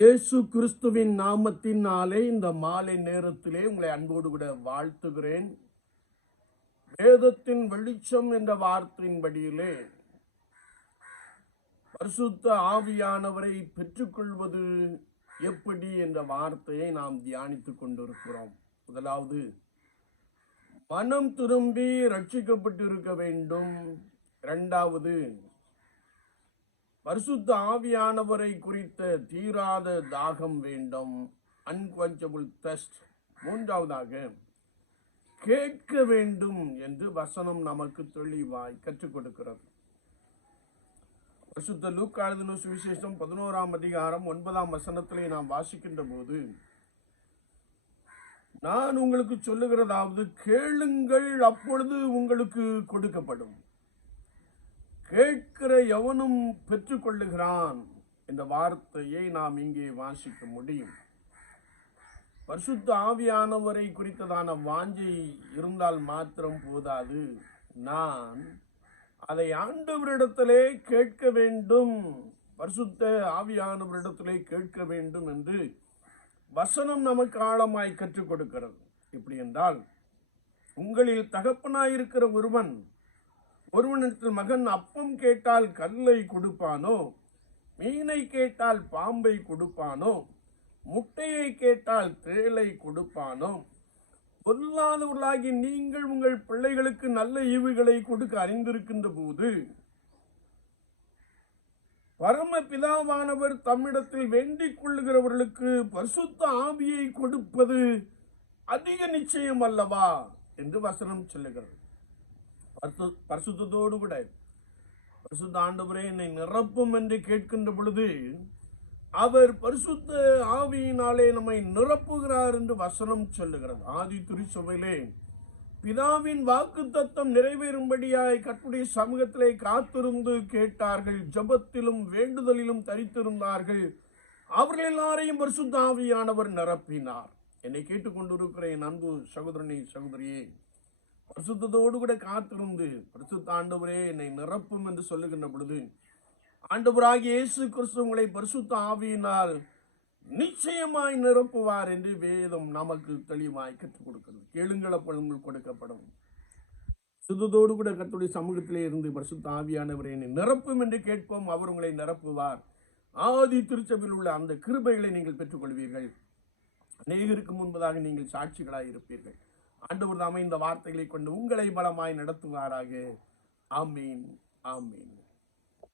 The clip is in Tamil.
இயேசு கிறிஸ்துவின் நாமத்தினாலே இந்த மாலை நேரத்திலே உங்களை அன்போடு கூட வாழ்த்துகிறேன். வேதத்தின் வெளிச்சம் என்ற வார்த்தையின்படியிலே பரிசுத்த ஆவியானவரை பெற்றுக்கொள்வது எப்படி என்ற வார்த்தையை நாம் தியானித்துக் கொண்டிருக்கிறோம். முதலாவது மனம் திரும்பி ரட்சிக்கப்பட்டிருக்க வேண்டும். இரண்டாவது பரிசுத்த ஆவியானவரை குறித்த தீராத தாகம் வேண்டும். அன்குவஞ்சபிள் தஸ்ட் மூன்றாவதாக கேட்க வேண்டும் என்று வசனம் நமக்கு தெளிவாய் கற்றுக் கொடுக்கிறது. பரிசுத்த லூக்கா எழுதின சுவிசேஷம் பதினோராம் அதிகாரம் ஒன்பதாம் வசனத்திலே நாம் வாசிக்கின்ற போது நான் உங்களுக்கு சொல்லுகிறதாவது கேளுங்கள் அப்பொழுது உங்களுக்கு கொடுக்கப்படும். கேட்கிற எவனும் பெற்றுக்கொள்ளுகிறான் என்ற வார்த்தையை நாம் இங்கே வாசிக்க முடியும். பரிசுத்த ஆவியானவரை குறித்ததான வாஞ்சை இருந்தால் மாத்திரம் போதாது. நான் அதை ஆண்டவரிடத்திலே கேட்க வேண்டும். பரிசுத்த ஆவியானவரிடத்திலே கேட்க வேண்டும் என்று வசனம் நமக்கு ஆழமாய் கற்றுக் கொடுக்கிறது. இப்படி என்றால் உங்களில் தகப்பனாயிருக்கிற ஒருவன் ஒருவனிடத்தில் மகன் அப்பம் கேட்டால் கல்லை கொடுப்பானோ? மீனை கேட்டால் பாம்பை கொடுப்பானோ? முட்டையை கேட்டால் தேளை கொடுப்பானோ? பொல்லாதவர்களாகி நீங்கள் உங்கள் பிள்ளைகளுக்கு நல்ல ஈவுகளை கொடுக்க அறிந்திருக்கின்ற போது பரம பிதாவானவர் தம்மிடத்தில் வேண்டிக் கொள்ளுகிறவர்களுக்கு பரிசுத்த ஆவியை கொடுப்பது அதிக நிச்சயம் அல்லவா? என்று வசனம் சொல்லுகிறது. பரிசு- பரிசுத்தத்தோடு கூட. பரிசுத்த ஆண்டவரே என்னை நிரப்பும் என்று கேட்கின்ற பொழுது அவர் பரிசுத்த ஆவியினாலே நம்மை நிரப்புகிறார் என்று வசனம் சொல்லுகிறது. ஆதி திருச்சபையிலே பிதாவின் வாக்கு தத்தம் நிறைவேறும்படியாய் கற்புடைய சமூகத்திலே காத்திருந்து கேட்டார்கள். ஜெபத்திலும் வேண்டுதலிலும் தரித்திருந்தார்கள். அவர்கள் எல்லாரையும் பரிசுத்த ஆவியானவர் நிரப்பினார். என்னை கேட்டுக்கொண்டிருக்கிற என் அன்பு சகோதரனே சகோதரியே பரிசுத்தோடு கூட காத்திருந்து பரிசுத்த ஆண்டவரே என்னை நிரப்பும் என்று சொல்லுகின்ற பொழுது ஆண்டவராக இயேசு கிறிஸ்து உங்களை பரிசுத்த ஆவியினால் நிச்சயமாய் நிரப்புவார் என்று வேதம் நமக்கு தெளிவாய் கற்றுக் கொடுக்கிறது. கேளுங்கள் அப்பொழுது உங்களுக்கு கொடுக்கப்படும். சுத்தத்தோடு கூட கத்துடைய சமூகத்திலே இருந்து பரிசுத்த ஆவியானவரை என்னை நிரப்பும் என்று கேட்போம். அவர் உங்களை நிரப்புவார். ஆதி திருச்சபையில் உள்ள அந்த கிருபைகளை நீங்கள் பெற்றுக்கொள்வீர்கள். அநேகருக்கு முன்பதாக நீங்கள் சாட்சிகளாக இருப்பீர்கள் ஆண்டவர் தாமே இந்த வார்த்தைகளை கொண்டு உங்களை பலமாய் நடத்துவாராக. ஆமீன் ஆமீன்.